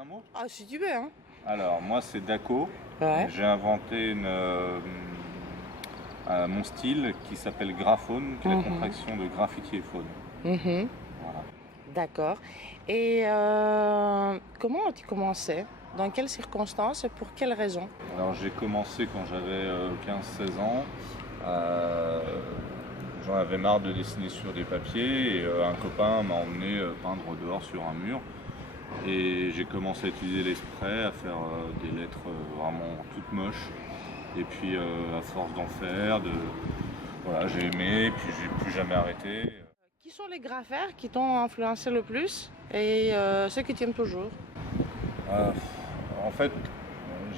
un mot? Ah, si tu veux, hein. Alors, moi, c'est Daco. Ouais. J'ai inventé mon style qui s'appelle graphone, qui est la contraction de graffiti et faune. Mhm. Voilà. D'accord. Et comment as-tu commencé? Dans quelles circonstances et pour quelles raisons? Alors, j'ai commencé quand j'avais 15-16 ans. Euh, J'en avais marre de dessiner sur des papiers et un copain m'a emmené peindre dehors sur un mur. Et j'ai commencé à utiliser les sprays, à faire des lettres vraiment toutes moches. Et puis à force d'en faire, voilà, j'ai aimé, et puis j'ai plus jamais arrêté. Qui sont les graffeurs qui t'ont influencé le plus et ceux que tu aimes toujours? Euh, En fait,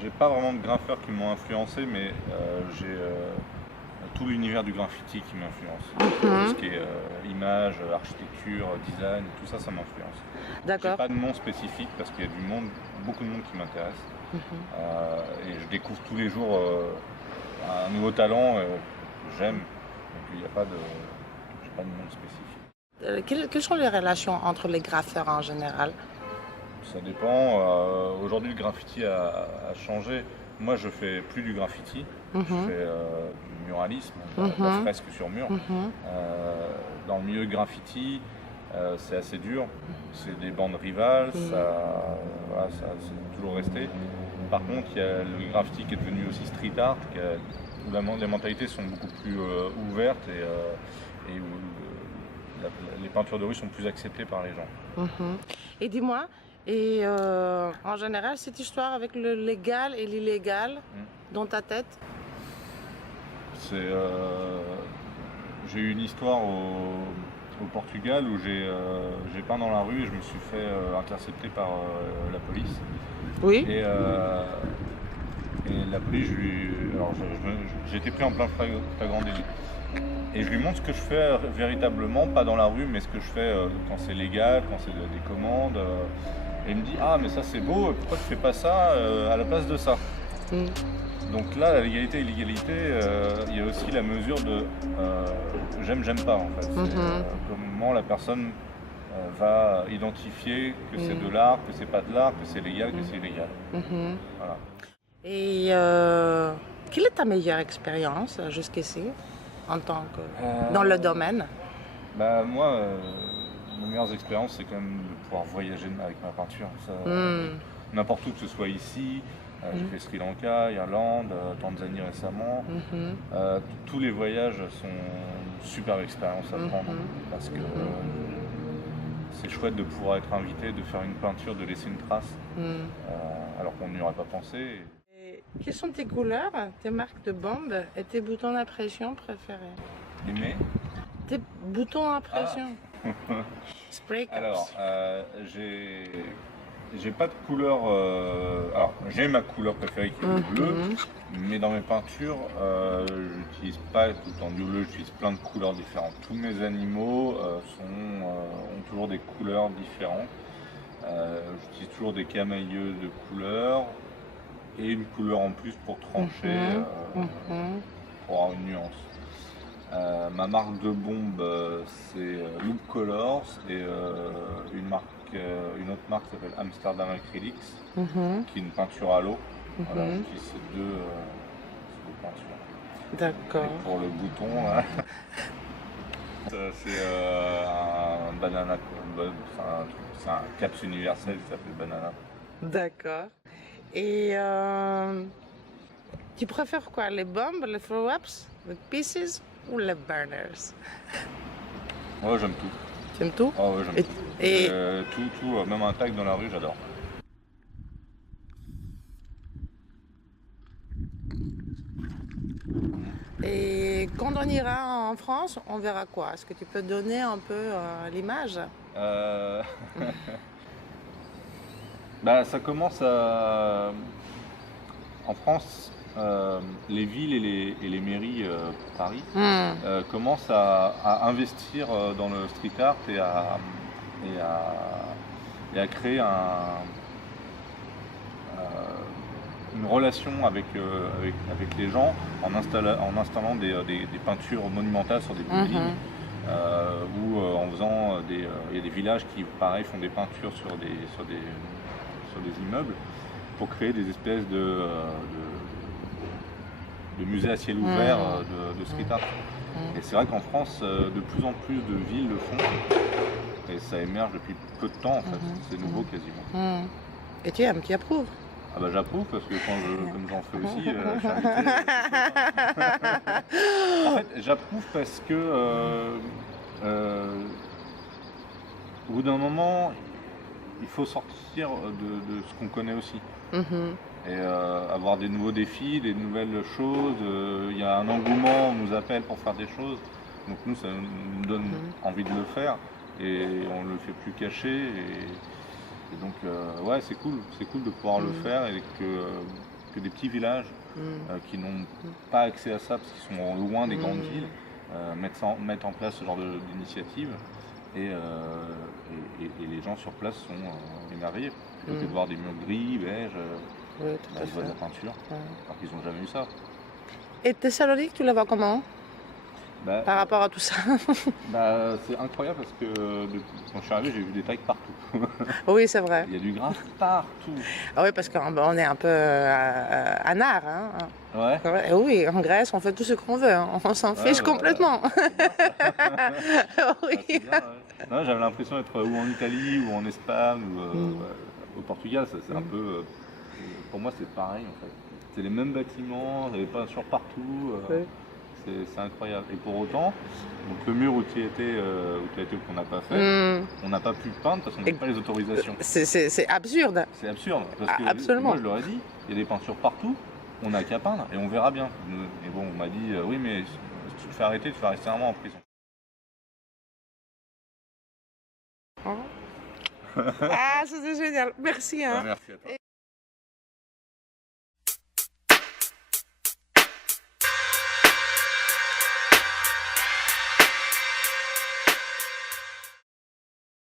j'ai pas vraiment de graffeurs qui m'ont influencé, mais j'ai tout l'univers du graffiti qui m'influence. Tout ce qui est image, architecture, design, tout ça, ça m'influence. J'ai D'accord. pas de nom spécifique parce qu'il y a du monde, beaucoup de monde qui m'intéresse. Et je découvre tous les jours un nouveau talent que j'aime. Donc il n'y a pas de, j'ai pas de nom spécifique. Quelles sont les relations entre les graffeurs en général? Ça dépend. Aujourd'hui, le graffiti a changé. Moi, je fais plus du graffiti. Je fais du muralisme, de la fresque sur mur. Dans le milieu graffiti, c'est assez dur. C'est des bandes rivales, voilà, ça c'est toujours resté. Par contre, il y a le graffiti qui est devenu aussi street art, où les mentalités sont beaucoup plus ouvertes et où les peintures de rue sont plus acceptées par les gens. Et dis-moi, et en général, cette histoire avec le légal et l'illégal dans ta tête? J'ai eu une histoire au Portugal où j'ai peint dans la rue et je me suis fait intercepter par la police. Oui. Et la police, alors j'ai été pris en plein flagrant délit. Et je lui montre ce que je fais véritablement, pas dans la rue, mais ce que je fais quand c'est légal, quand c'est des commandes. Et il me dit: ah, mais ça c'est beau, pourquoi tu fais pas ça à la place de ça? Donc là, la légalité et l'illégalité, il y a aussi la mesure de j'aime, j'aime pas en fait. C'est, comment la personne va identifier que c'est de l'art, que c'est pas de l'art, que c'est légal, que c'est illégal. Voilà. Et quelle est ta meilleure expérience jusqu'ici en tant que dans le domaine? Bah moi, mes meilleures expériences, c'est quand même de pouvoir voyager avec ma peinture. Ça, n'importe où, que ce soit ici, j'ai fait Sri Lanka, Irlande, Tanzanie récemment. Tous les voyages sont une superbe expérience à prendre parce que c'est chouette de pouvoir être invité, de faire une peinture, de laisser une trace, alors qu'on n'y aurait pas pensé. Et quelles sont tes couleurs, tes marques de bombes et tes boutons d'impression préférés? Aimer. Tes boutons d'impression. Spray caps. Alors, j'ai pas de couleur. Alors, j'ai ma couleur préférée qui est le bleu, mais dans mes peintures, j'utilise pas tout le temps du bleu, j'utilise plein de couleurs différentes. Tous mes animaux ont toujours des couleurs différentes. J'utilise toujours des camailleux de couleurs et une couleur en plus pour trancher, pour avoir une nuance. Ma marque de bombe, c'est Loop Colors et une autre marque qui s'appelle Amsterdam Acrylics, qui est une peinture à l'eau. Voilà, j'utilise ces deux peintures. D'accord. Et pour le bouton, là, c'est un banana, c'est un caps universel qui s'appelle Banana. D'accord. Et tu préfères quoi? Les bombes, les throw-ups, les pieces ou les burners? Ouais, j'aime tout. Tu aimes tout? Oh, ouais, j'aime Et- tout. Tout, même un tag dans la rue, j'adore. Et quand on ira en France, on verra quoi? Est-ce que tu peux donner un peu l'image? Bah, ça commence à... En France, les villes et les mairies, Paris, commencent à investir dans le street art et à créer une relation avec les gens en installant des peintures monumentales sur des buildings. Ou en faisant il y a des villages qui pareil font des peintures sur sur des immeubles pour créer des espèces de musées à ciel ouvert de street art. Et c'est vrai qu'en France, de plus en plus de villes le font. Et ça émerge depuis peu de temps en fait. C'est nouveau quasiment. Et tu aimes, tu approuves? Ah bah j'approuve parce que comme j'en fais aussi, je suis invité. En fait, j'approuve parce que au bout d'un moment, il faut sortir de ce qu'on connaît aussi. Et avoir des nouveaux défis, des nouvelles choses. Il y a un engouement, on nous appelle pour faire des choses. Donc nous, ça nous donne envie de le faire. Et on le fait plus caché. Et donc, ouais, c'est cool de pouvoir le faire et que des petits villages qui n'ont pas accès à ça parce qu'ils sont loin des grandes villes mettent en place ce genre d'initiative et les gens sur place sont émerveillés. Plutôt que de voir des murs gris, beige, Oui, tout à ils voient de la fait. peinture alors qu'ils n'ont jamais eu ça. Et Thessalonique, tu la vois comment Bah, par rapport à tout ça? c'est incroyable parce que quand je suis arrivé, j'ai vu des tags partout. Oui, c'est vrai. Il y a du graff partout. Ah oui, parce qu'on est un peu à Nard. Hein. Ouais. Et oui, en Grèce, on fait tout ce qu'on veut. Hein. On s'en fiche complètement. Oui. C'est bien, ouais. Non, j'avais l'impression d'être ou en Italie ou en Espagne ou au Portugal. C'est un peu. Pour moi, c'est pareil en fait. C'est les mêmes bâtiments, il y a des peintures partout. Oui. C'est incroyable. Et pour autant, donc le mur où tu étais ou qu'on n'a pas fait, on n'a pas pu peindre parce qu'on n'a pas les autorisations. C'est absurde. C'est absurde. Parce que Absolument. moi, je leur ai dit, il y a des peintures partout, on n'a qu'à peindre et on verra bien. Et bon, on m'a dit, oui, mais si tu te fais arrêter, tu vas rester un mois en prison. Ah, c'était génial. Merci. Hein. Merci à toi.